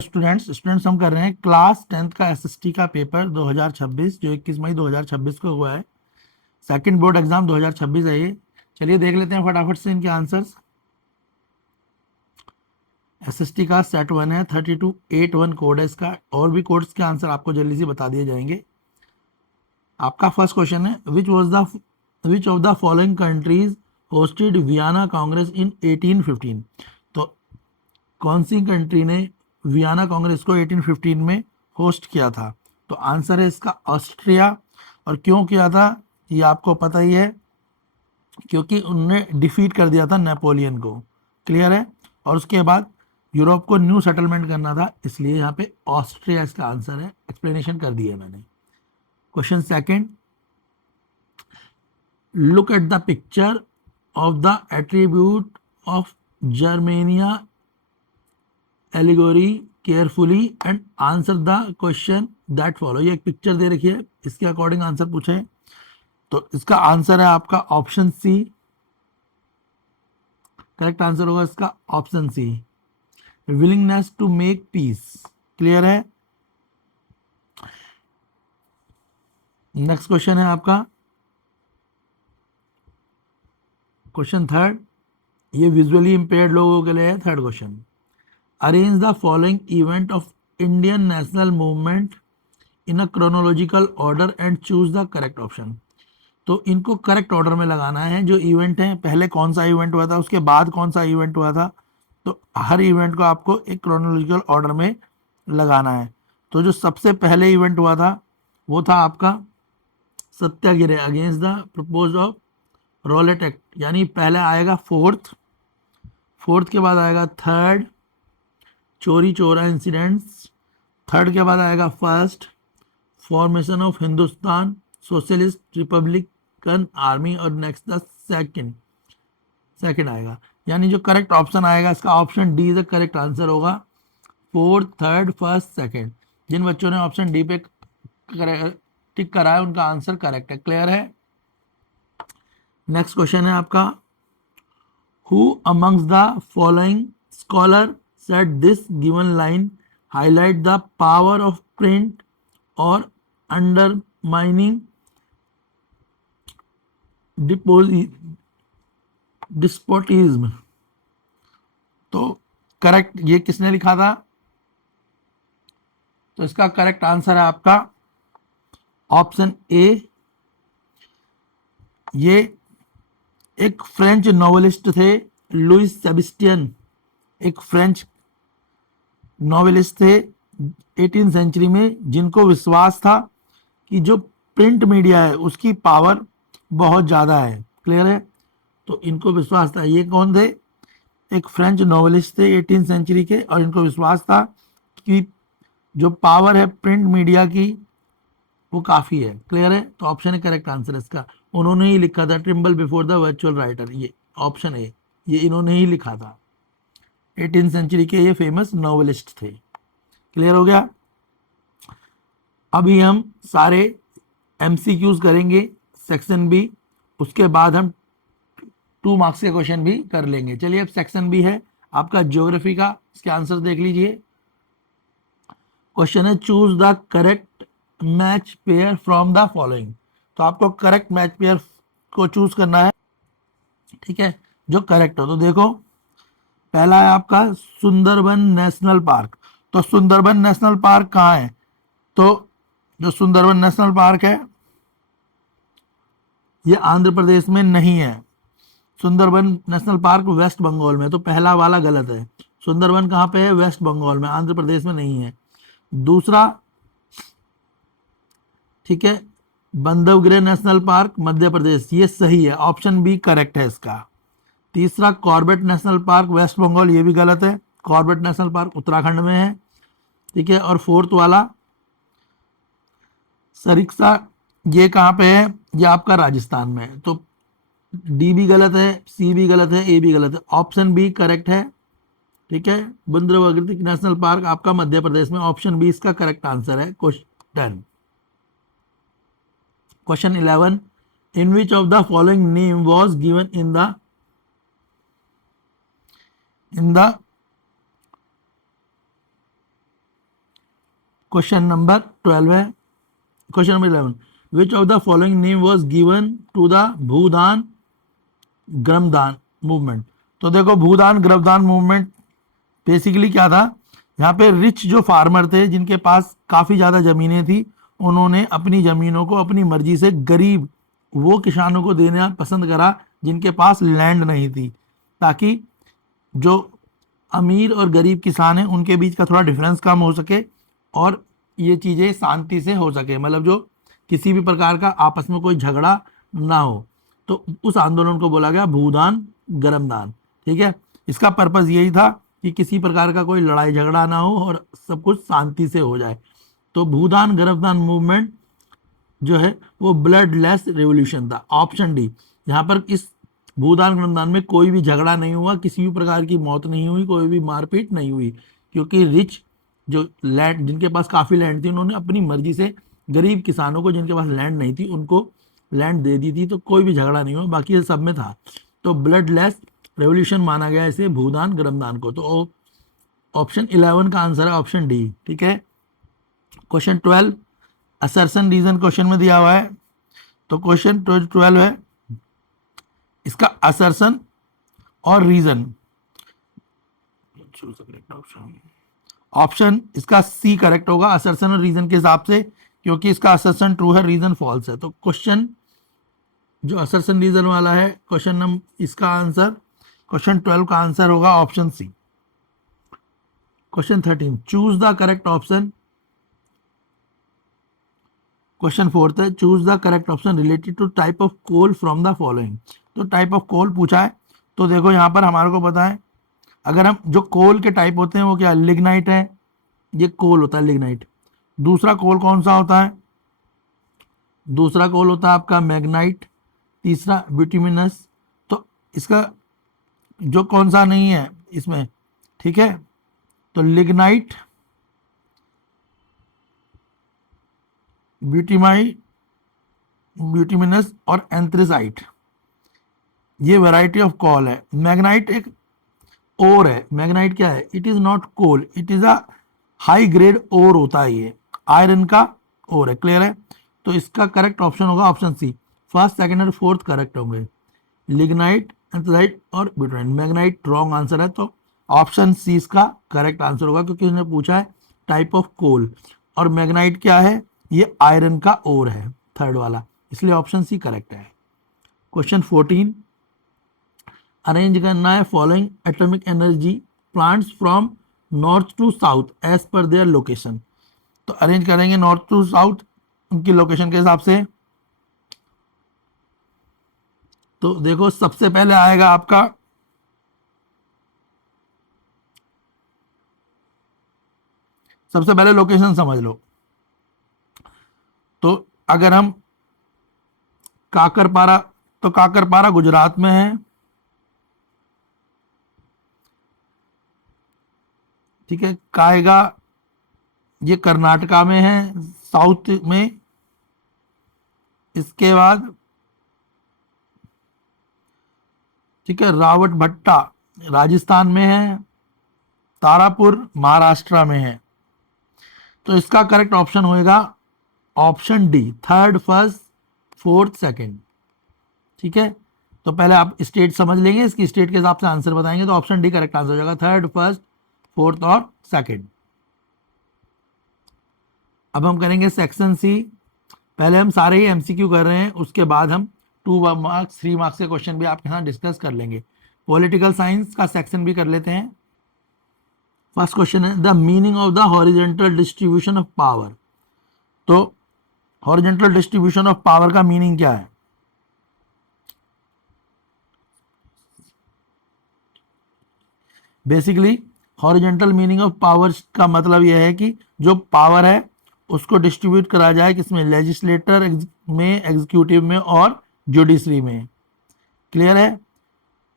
Students हम कर रहे हैं क्लास 10th का एसएसटी का पेपर 2026 जो 21 मई 2026 को हुआ है। सेकंड बोर्ड एग्जाम 2026 है ये। चलिए देख लेते हैं फटाफट से इनके आंसर्स। एसएसटी का सेट 1 है, 3281 कोड है इसका। और भी कोड्स के आंसर आपको जल्दी से बता दिए जाएंगे। आपका फर्स्ट क्वेश्चन है which of the following countries hosted Vienna Congress in 1815। तो कौन सी कंट्री ने वियना कांग्रेस को 1815 में होस्ट किया था? तो आंसर है इसका ऑस्ट्रिया। और क्यों किया था ये आपको पता ही है, क्योंकि उनने डिफीट कर दिया था नेपोलियन को। क्लियर है। और उसके बाद यूरोप को न्यू सेटलमेंट करना था, इसलिए यहाँ पे ऑस्ट्रिया इसका आंसर है। एक्सप्लेनेशन कर दी है मैंने। Question second, look at the picture of the attribute of Germania allegory carefully and answer the question that follow. ये एक पिक्चर दे रखी है, इसके अकॉर्डिंग आंसर पूछे। तो इसका आंसर है आपका ऑप्शन सी। करेक्ट आंसर होगा इसका option C, willingness to make peace. Clear है। नेक्स्ट क्वेश्चन है आपका क्वेश्चन थर्ड, ये विजुअली इंपेयर्ड लोगों के लिए है। Third question, arrange the following event of Indian national movement in a chronological order and choose the correct option. तो इनको करेक्ट ऑर्डर में लगाना है। जो इवेंट है, पहले कौन सा इवेंट हुआ था, उसके बाद कौन सा इवेंट हुआ था। तो हर इवेंट को आपको एक क्रोनोलॉजिकल ऑर्डर में लगाना है। तो जो सबसे पहले इवेंट हुआ था वो था आपका satyagraha against the propose of Rowlatt Act, यानी पहले आएगा फोर्थ के बाद आएगा थर्ड, चोरी चोरा इंसिडेंट्स। थर्ड के बाद आएगा first, formation of Hindustan socialist republican army. और नेक्स्ट द सेकंड आएगा। यानी जो करेक्ट ऑप्शन आएगा इसका option D is the correct answer होगा। Fourth, third, first, second. जिन बच्चों ने ऑप्शन डी पे टिक करा है उनका आंसर करेक्ट है। क्लियर है। नेक्स्ट क्वेश्चन है आपका, who amongst the following scholar said this given line highlight the power of print और अंडरमाइनिंग डिस्पोटिज्म। तो करेक्ट ये किसने लिखा था? तो इसका करेक्ट आंसर है आपका ऑप्शन ए। ये एक फ्रेंच नॉवेलिस्ट थे, लुइस सेबेस्टियन। एक फ्रेंच नॉवेलिस्ट थे 18th सेंचुरी में, जिनको विश्वास था कि जो प्रिंट मीडिया है उसकी पावर बहुत ज़्यादा है। क्लियर है। तो इनको विश्वास था। ये कौन थे? एक फ्रेंच नॉवेलिस्ट थे 18th सेंचुरी के, और इनको विश्वास था कि जो पावर है प्रिंट मीडिया की वो काफ़ी है। क्लियर है। तो ऑप्शन है करेक्ट आंसर इसका। उन्होंने ही लिखा था Trimble before the virtual writer, ये ऑप्शन है, ये इन्होंने ही लिखा था। 18th सेंचुरी के ये फेमस नॉवेलिस्ट थे। क्लियर हो गया। अभी हम सारे एमसीक्यूज करेंगे सेक्शन बी, उसके बाद हम 2 मार्क्स के क्वेश्चन भी कर लेंगे। चलिए अब सेक्शन बी है आपका ज्योग्राफी का, इसके आंसर देख लीजिए। क्वेश्चन है choose the correct match pair from the following. तो आपको करेक्ट मैच पेयर को चूज करना है, ठीक है, जो करेक्ट हो। तो देखो पहला है आपका सुंदरबन नेशनल पार्क। तो सुंदरबन नेशनल पार्क कहाँ है? तो जो सुंदरबन नेशनल पार्क है ये आंध्र प्रदेश में नहीं है। Sundarban national park West Bengal में। तो पहला वाला गलत है। सुंदरबन कहाँ पे है? वेस्ट बंगाल में, आंध्र प्रदेश में नहीं है। दूसरा, ठीक है, बांधवगढ़ नेशनल पार्क मध्य प्रदेश, ये सही है, ऑप्शन बी करेक्ट है इसका। तीसरा, Corbett national park West Bengal, ये भी गलत है, कॉर्बेट नेशनल पार्क उत्तराखंड में है। ठीक है। और फोर्थ वाला सरिस्का, ये कहाँ पे है? ये आपका राजस्थान में है। तो डी भी गलत है, सी भी गलत है, ए भी गलत है, ऑप्शन बी करेक्ट है। ठीक है। बांधवगढ़ नेशनल पार्क आपका मध्य प्रदेश में, ऑप्शन बी इसका करेक्ट आंसर है। Question 11, in which of the following name was given in the question number 12 है, question number 11, which of the following name was given to the Bhoodan Gramdan movement. तो देखो भूदान Gramdan movement basically क्या था, यहाँ पे rich जो फार्मर थे जिनके पास काफ़ी ज़्यादा ज़मीनें थी, उन्होंने अपनी ज़मीनों को अपनी मर्जी से गरीब वो किसानों को देना पसंद करा जिनके पास लैंड नहीं थी, ताकि जो अमीर और गरीब किसान हैं उनके बीच का थोड़ा डिफरेंस कम हो सके और ये चीज़ें शांति से हो सके, मतलब जो किसी भी प्रकार का आपस में कोई झगड़ा ना हो। तो उस आंदोलन को बोला गया भूदान गर्मदान। ठीक है, इसका पर्पज़ यही था कि किसी प्रकार का कोई लड़ाई झगड़ा ना हो और सब कुछ शांति से हो जाए। तो भूदान गर्मदान मूवमेंट जो है वो ब्लड लेस रेवोल्यूशन था, ऑप्शन डी। यहाँ पर इस भूदान गर्मदान में कोई भी झगड़ा नहीं हुआ, किसी भी प्रकार की मौत नहीं हुई, कोई भी मारपीट नहीं हुई, क्योंकि रिच जो लैंड जिनके पास काफ़ी लैंड थी उन्होंने अपनी मर्जी से गरीब किसानों को जिनके पास लैंड नहीं थी उनको लैंड दे दी थी, तो कोई भी झगड़ा नहीं हुआ, बाकी ये सब में था। तो ब्लड लेस रेवोल्यूशन माना गया इसे भूदान गर्मदान को। तो ऑप्शन 11 का आंसर है ऑप्शन डी। ठीक है, क्वेश्चन 12 असर्शन रीजन क्वेश्चन में दिया हुआ है। तो क्वेश्चन 12 है, इसका असर्शन और रीजन, ऑप्शन इसका सी करेक्ट होगा असर्शन और रीजन के हिसाब से, क्योंकि इसका असर्शन ट्रू है, रीजन फॉल्स है। तो क्वेश्चन जो असर्शन रीजन वाला है क्वेश्चन नंबर, इसका आंसर क्वेश्चन 12 का आंसर होगा option C. Question 13 choose the correct option. Question 4 है, choose the correct option related to type of coal from the following. तो टाइप ऑफ कोल पूछा है, तो देखो यहाँ पर हमारे को पता है, अगर हम जो कोल के टाइप होते हैं वो क्या, लिग्नाइट है, ये कोल होता है लिग्नाइट। दूसरा कोल कौन सा होता है, दूसरा कोल होता है आपका मैग्नाइट, तीसरा बिटुमिनस। तो इसका जो कौन सा नहीं है इसमें, ठीक है, तो लिग्नाइट, ब्यूटिमिनस और एंथ्रेसाइट, ये वैरायटी ऑफ कोल है। मैग्नाइट एक ओर है, मैग्नाइट क्या है, it is not coal, it is a high grade ore होता है, ये आयरन का ओर है। क्लियर है, तो इसका करेक्ट ऑप्शन होगा ऑप्शन सी। फर्स्ट सेकंड और फोर्थ करेक्ट होंगे, लिग्नाइट, एंथ्रेसाइट और ब्यूटाइन। मैग्नाइट रॉन्ग आंसर है, तो ऑप्शन सी इसका करेक्ट आंसर होगा, क्योंकि उसने पूछा है टाइप ऑफ कोल, और मैग्नाइट क्या है, ये आयरन का ओर है थर्ड वाला, इसलिए ऑप्शन सी करेक्ट है। क्वेश्चन 14 अरेंज करना है following atomic energy plants from north to south as per their location. तो अरेंज करेंगे नॉर्थ टू साउथ उनकी लोकेशन के हिसाब से। तो देखो सबसे पहले आएगा आपका सबसे पहले लोकेशन समझ लो। तो अगर हम काकरपारा, तो काकरपारा गुजरात में है, ठीक है। कायगा ये कर्नाटका में है साउथ में। इसके बाद ठीक है, रावट भट्टा राजस्थान में है, तारापुर महाराष्ट्र में है। तो इसका करेक्ट ऑप्शन होएगा option D, third first fourth second. ठीक है, तो पहले आप स्टेट समझ लेंगे, इसकी स्टेट के हिसाब से आंसर बताएंगे, तो ऑप्शन डी करेक्ट आंसर हो जाएगा, थर्ड फर्स्ट फोर्थ और सेकंड। अब हम करेंगे सेक्शन सी। पहले हम सारे ही एमसीक्यू कर रहे हैं, उसके बाद हम 2 मार्क्स 3 मार्क्स के क्वेश्चन भी आपके साथ डिस्कस कर लेंगे। पॉलिटिकल साइंस का सेक्शन भी कर लेते हैं। फर्स्ट क्वेश्चन है the meaning of the horizontal distribution of power. तो हॉरिजेंटल डिस्ट्रीब्यूशन ऑफ पावर का मीनिंग क्या है? Basically horizontal meaning of power का मतलब यह है कि जो पावर है उसको डिस्ट्रीब्यूट करा जाए किसमें, लेजिस्लेटर में, एग्जीक्यूटिव में और जुडिशरी में। क्लियर है,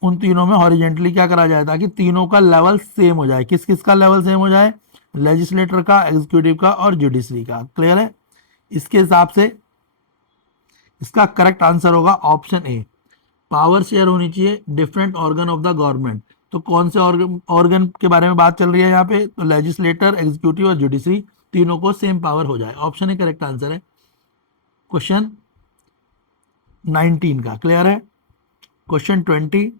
उन तीनों में हॉरिजेंटली क्या करा जाए ताकि तीनों का लेवल सेम हो जाए। किस किस का लेवल सेम हो जाए? लेजिस्लेटर का, एग्जीक्यूटिव का और जुडिशरी का। क्लियर है, इसके हिसाब से इसका करेक्ट आंसर होगा ऑप्शन ए, पावर शेयर होनी चाहिए different organ of the government. तो कौन से ऑर्गन के बारे में बात चल रही है यहाँ पे? तो लेजिस्लेटर, एग्जीक्यूटिव और जुडिशरी, तीनों को सेम पावर हो जाए। ऑप्शन ए करेक्ट आंसर है क्वेश्चन 19 का। क्लियर है? Question 20,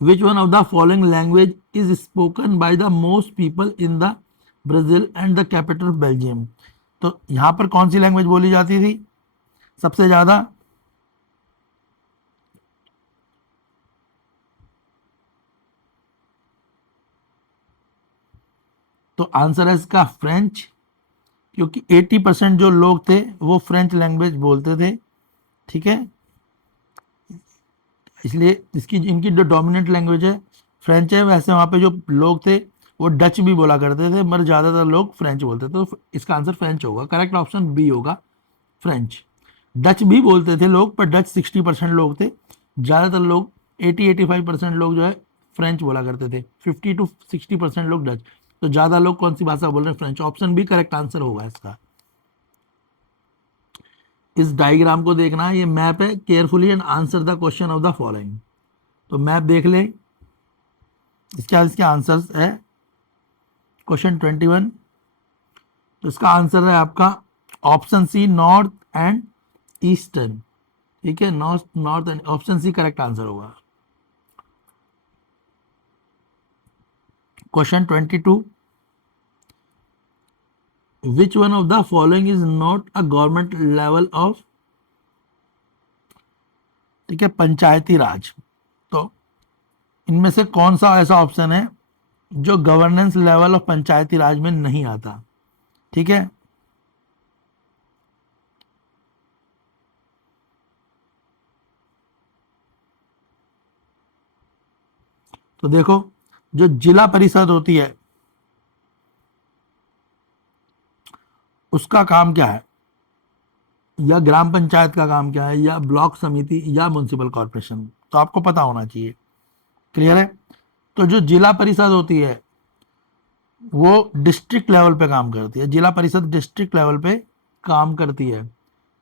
which one of the following language is spoken by the most people in the Brazil and the capital Belgium. तो यहां पर कौन सी लैंग्वेज बोली जाती थी सबसे ज्यादा? तो आंसर है इसका फ्रेंच, क्योंकि 80% जो लोग थे वो फ्रेंच लैंग्वेज बोलते थे। ठीक है, इसलिए इसकी इनकी जो डोमिनेंट लैंग्वेज है फ्रेंच है। वैसे वहाँ पे जो लोग थे वो डच भी बोला करते थे, मगर ज़्यादातर लोग फ्रेंच बोलते थे, तो इसका आंसर फ्रेंच होगा। करेक्ट ऑप्शन बी होगा फ्रेंच। डच भी बोलते थे लोग, पर डच 60% लोग थे, ज़्यादातर लोग 80-85% लोग जो है फ्रेंच बोला करते थे, 50-60% लोग डच। तो ज़्यादा लोग कौन सी भाषा बोल रहे हैं? French. Option B correct answer होगा इसका। इस डायग्राम को देखना, ये मैप है, carefully and answer the question of the following. तो मैप देख ले, इसके आंसर्स है क्वेश्चन 21। तो इसका आंसर है आपका option C, north end eastern. ठीक है, north end option C correct answer होगा। Question 22, which one of the following is not a government level of, ठीक है, पंचायती राज। तो इनमें से कौन सा ऐसा ऑप्शन है जो गवर्नेंस लेवल ऑफ पंचायती राज में नहीं आता? ठीक है, तो देखो, जो जिला परिषद होती है उसका काम क्या है, या ग्राम पंचायत का काम क्या है, या ब्लॉक समिति, या म्युनिसिपल कॉर्पोरेशन? तो आपको पता होना चाहिए। क्लियर है? तो जो जिला परिषद होती है वो डिस्ट्रिक्ट लेवल पे काम करती है। जिला परिषद डिस्ट्रिक्ट लेवल पे काम करती है।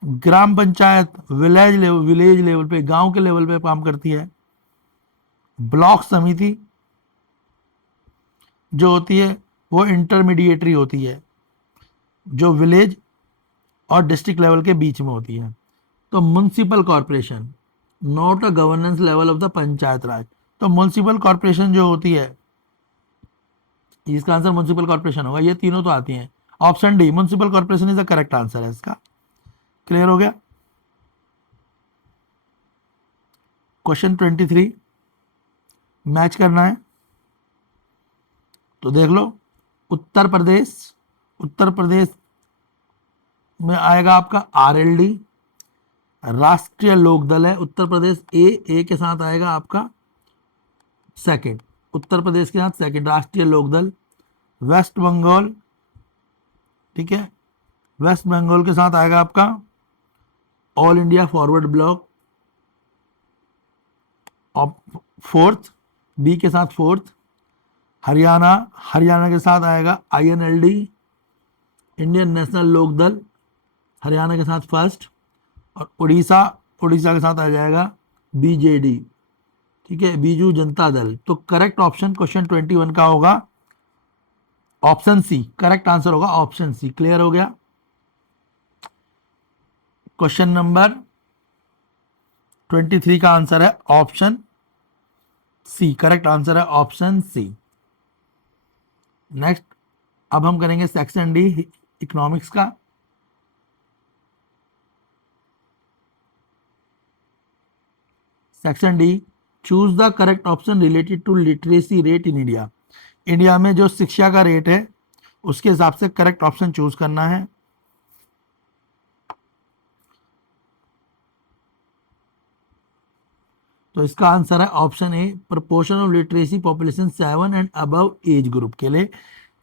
ग्राम पंचायत विलेज लेवल पे, गांव के लेवल पे काम करती है। ब्लॉक समिति जो होती है वो इंटरमीडिएटरी होती है, जो विलेज और डिस्ट्रिक्ट लेवल के बीच में होती है। तो municipal corporation, not a governance level of the panchayat raj. तो म्युनिसिपल कॉर्पोरेशन जो होती है, इसका आंसर म्युनिसिपल कॉर्पोरेशन होगा। ये तीनों तो आती हैं। Option D, municipal corporation is the correct answer है इसका। क्लियर हो गया? क्वेश्चन 23 मैच करना है, तो देख लो। उत्तर प्रदेश, उत्तर प्रदेश में आएगा आपका आरएलडी, राष्ट्रीय लोकदल है उत्तर प्रदेश। ए के साथ आएगा आपका सेकंड, उत्तर प्रदेश के साथ सेकंड राष्ट्रीय लोकदल। वेस्ट बंगाल, ठीक है, वेस्ट बंगाल के साथ आएगा आपका all India forward block. Fourth, B के साथ फोर्थ। हरियाणा, हरियाणा के साथ आएगा INLD, Indian national Lokdal, Haryana के साथ फर्स्ट। और उड़ीसा, उड़ीसा के साथ आ जाएगा बीजेडी, ठीक है, बीजू जनता दल। तो करेक्ट ऑप्शन क्वेश्चन 21 का होगा ऑप्शन सी। करेक्ट आंसर होगा ऑप्शन सी। क्लियर हो गया? क्वेश्चन नंबर 23 का आंसर है ऑप्शन सी। करेक्ट आंसर है ऑप्शन सी। नेक्स्ट, अब हम करेंगे सेक्शन डी इकोनॉमिक्स का। Section D, choose the correct option related to literacy rate in India. India में जो शिक्षा का रेट है उसके हिसाब से करेक्ट ऑप्शन चूज करना है। तो इसका आंसर है option A, proportion of literacy population 7 and above age group के लिए।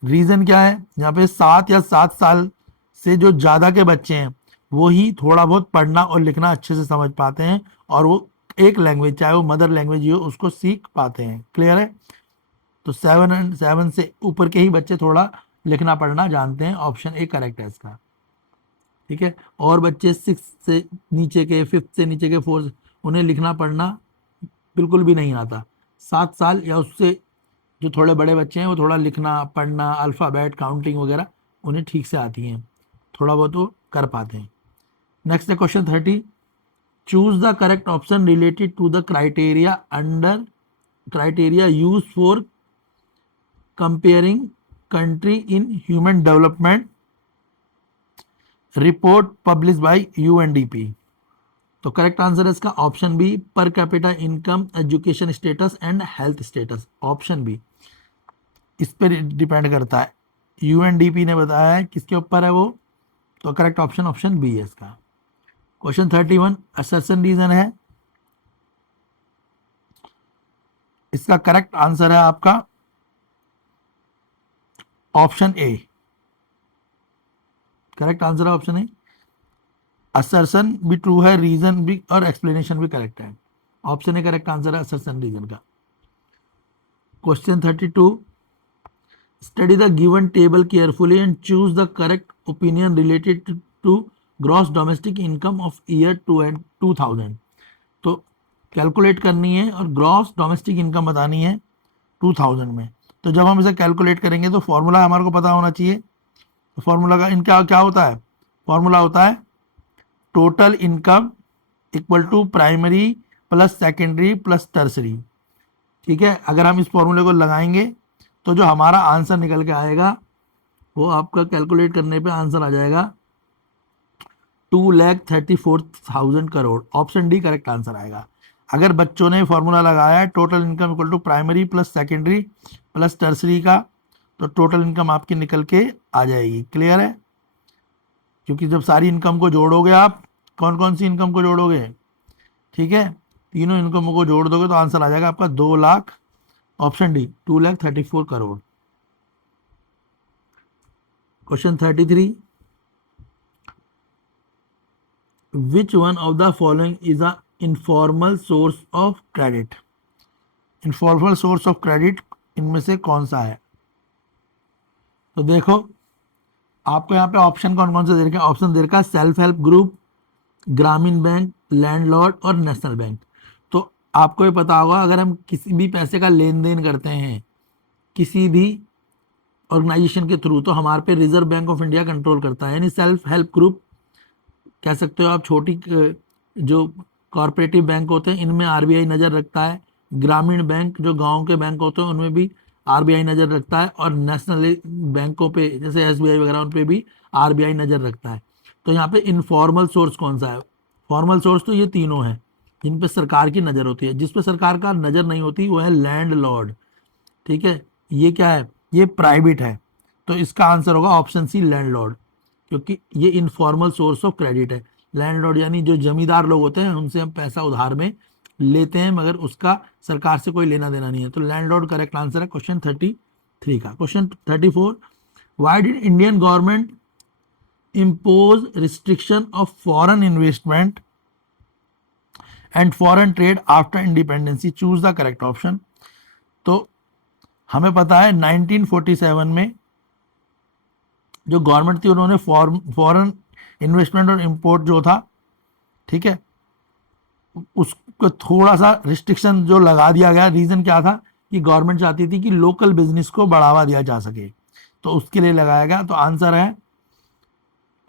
रीजन क्या है, यहाँ पे 7 या 7 साल से जो ज्यादा के बच्चे हैं वो ही थोड़ा बहुत पढ़ना और लिखना अच्छे से समझ पाते हैं, और वो एक लैंग्वेज, चाहे वो मदर लैंग्वेज ही हो, उसको सीख पाते हैं। क्लियर है? तो 7 से ऊपर के ही बच्चे थोड़ा लिखना पढ़ना जानते हैं। ऑप्शन ए करेक्ट है इसका। ठीक है, और बच्चे 6 से नीचे के, 5th से नीचे के, 4th, उन्हें लिखना पढ़ना बिल्कुल भी नहीं आता। 7 साल या उससे जो थोड़े बड़े बच्चे हैं वो थोड़ा लिखना पढ़ना अल्फ़ाबेट काउंटिंग वगैरह उन्हें ठीक से आती हैं, थोड़ा बहुत वो कर पाते हैं। नेक्स्ट है question 30, choose the correct option related to the criteria use for comparing country in human development report publish by UNDP. तो करेक्ट आंसर है इसका option B, per capita income, education status and health status. Option B इस पर depend करता है, UNDP ने बताया है किसके ऊपर है वो, तो करेक्ट ऑप्शन ऑप्शन बी है इसका। क्वेश्चन 31 असर्शन रीजन है, इसका करेक्ट आंसर है आपका ऑप्शन ए। करेक्ट आंसर है ऑप्शन ए, असर्शन भी ट्रू है, रीजन भी और एक्सप्लेनेशन भी करेक्ट है। ऑप्शन ए करेक्ट आंसर है असर्शन रीजन का। Question 32, study the given table carefully and choose the correct opinion related to gross domestic income of year 2000। तो calculate करनी है और ग्रॉस डोमेस्टिक इनकम बतानी है 2000 में। तो जब हम इसे कैलकुलेट करेंगे तो फॉर्मूला हमारे को पता होना चाहिए। तो फॉर्मूला का इनका क्या होता है, फॉर्मूला होता है total income equal to primary plus secondary plus tertiary. ठीक है, अगर हम इस फॉर्मूले को लगाएंगे तो जो हमारा आंसर निकल के आएगा वो आपका कैलकुलेट करने पे आंसर आ जाएगा 2,34,000 crore. Option D correct answer आएगा। अगर बच्चों ने फॉर्मूला लगाया है total income equal to primary plus secondary plus tertiary का, तो टोटल इनकम आपकी निकल के आ जाएगी। क्लियर है, क्योंकि जब सारी इनकम को जोड़ोगे आप, कौन कौन सी इनकम को जोड़ोगे, ठीक है, तीनों इनकम को जोड़ दोगे तो आंसर आ जाएगा आपका 2 lakh, option D 2,34,000 crore. Question 33, which one of the following is a informal source of credit. Informal source of credit इनमें से कौन सा है। तो देखो आपको यहाँ पे ऑप्शन कौन कौन से दे रखे हैं, ऑप्शन दे रखा है सेल्फ हेल्प ग्रुप, ग्रामीण बैंक, लैंडलॉर्ड और नेशनल बैंक। तो आपको ये पता होगा अगर हम किसी भी पैसे का लेन देन करते हैं किसी भी ऑर्गेनाइजेशन के थ्रू, तो हमारे पे reserve bank of India control करता है। यानी सेल्फ हेल्प ग्रुप कह सकते हो आप, छोटी जो कॉरपोरेटिव बैंक होते हैं इनमें आरबीआई नज़र रखता है, ग्रामीण बैंक जो गांव के बैंक होते हैं उनमें भी आरबीआई नज़र रखता है, और नेशनल बैंकों पे जैसे एसबीआई वगैरह उन पे भी आरबीआई नज़र रखता है। तो यहाँ पे इनफॉर्मल सोर्स कौन सा है, फॉर्मल सोर्स तो ये तीनों हैं जिन पे सरकार की नज़र होती है। जिस पे सरकार का नज़र नहीं होती वो है लैंड लॉर्ड। ठीक है, ये क्या है, ये प्राइवेट है। तो इसका आंसर होगा ऑप्शन सी लैंडलॉर्ड, क्योंकि ये इनफॉर्मल सोर्स ऑफ क्रेडिट है। लैंडलॉर्ड यानी जो जमींदार लोग होते हैं उनसे हम पैसा उधार में लेते हैं मगर उसका सरकार से कोई लेना देना नहीं है। तो लैंडलॉर्ड करेक्ट आंसर है क्वेश्चन 33 का। Question 34, why did Indian government impose restriction of foreign investment and foreign trade after independency, choose the correct option. तो हमें पता है 1947 में जो गवर्नमेंट थी उन्होंने फॉरेन इन्वेस्टमेंट और इंपोर्ट जो था, ठीक है, उसको थोड़ा सा रिस्ट्रिक्शन जो लगा दिया गया। रीज़न क्या था कि गवर्नमेंट चाहती थी कि लोकल बिजनेस को बढ़ावा दिया जा सके, तो उसके लिए लगाया गया। तो आंसर है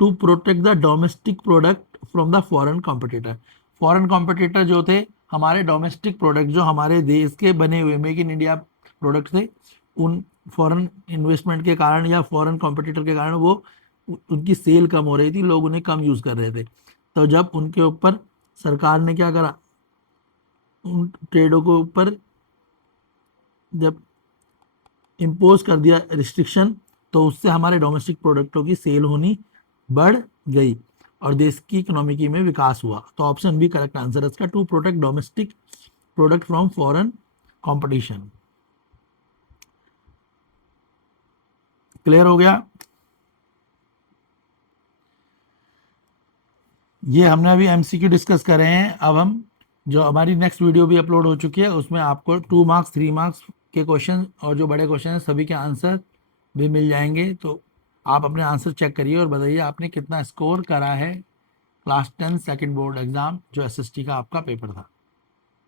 to protect the domestic product from the foreign competitor. Foreign competitor जो थे हमारे डोमेस्टिक प्रोडक्ट जो हमारे देश के बने हुए मेक इन इंडिया प्रोडक्ट थे, उन फॉरेन इन्वेस्टमेंट के कारण या फॉरेन कॉम्पिटिटर के कारण वो उनकी सेल कम हो रही थी, लोग उन्हें कम यूज़ कर रहे थे। तो जब उनके ऊपर सरकार ने क्या करा, उन ट्रेडों के ऊपर जब इम्पोज कर दिया रिस्ट्रिक्शन, तो उससे हमारे डोमेस्टिक प्रोडक्टों की सेल होनी बढ़ गई और देश की इकोनॉमी में विकास हुआ। तो ऑप्शन बी करेक्ट आंसर है इसका, to protect domestic product from foreign competition. Clear हो गया, ये हमने अभी एमसीक्यू डिस्कस करे हैं। अब हम जो हमारी नेक्स्ट वीडियो भी अपलोड हो चुकी है उसमें आपको 2 मार्क्स 3 मार्क्स के क्वेश्चन और जो बड़े क्वेश्चन हैं सभी के आंसर भी मिल जाएंगे। तो आप अपने आंसर चेक करिए और बताइए आपने कितना स्कोर करा है क्लास 10 सेकंड बोर्ड एग्ज़ाम जो एसएसटी का आपका पेपर था।